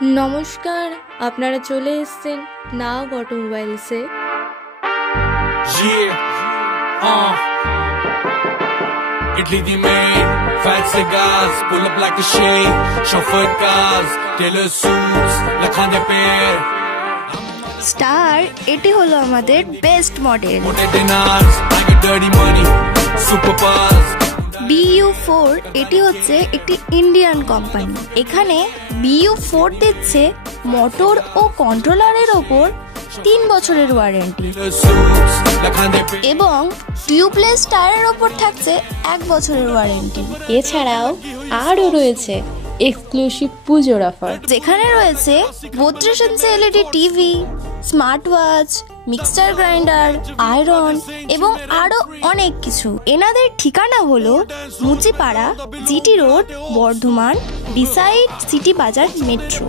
নমস্কার, আপনারা চলে এসেছেন নাগ অটোমোবাইলসে। Italy the main, fat cigars, pull up like a shade, chauffeur cars, tailor suits, lakhande pair. Star এটি হলো আমাদের বেস্ট মডেল। BU4 এটি হচ্ছে একটি ইন্ডিয়ান কোম্পানি। এখানে BU4 দিচ্ছে মোটর ও কন্ট্রোলারের ওপর 3 বছরের ওয়ারেন্টি এবং টিউবলেস টায়ারের ওপর থাকছে 1 বছরের ওয়ারেন্টি। এছাড়াও আরও রয়েছে এক্সক্লুসিভ পুজোর অফার, যেখানে রয়েছে 32 ইঞ্চি LED TV, smart watch, mixture grinder, iron এবং আরো অনেক কিছু। এনাদের ঠিকানা হলো Muchipara, GT road, Bardhaman, beside city বাজার মেট্রো।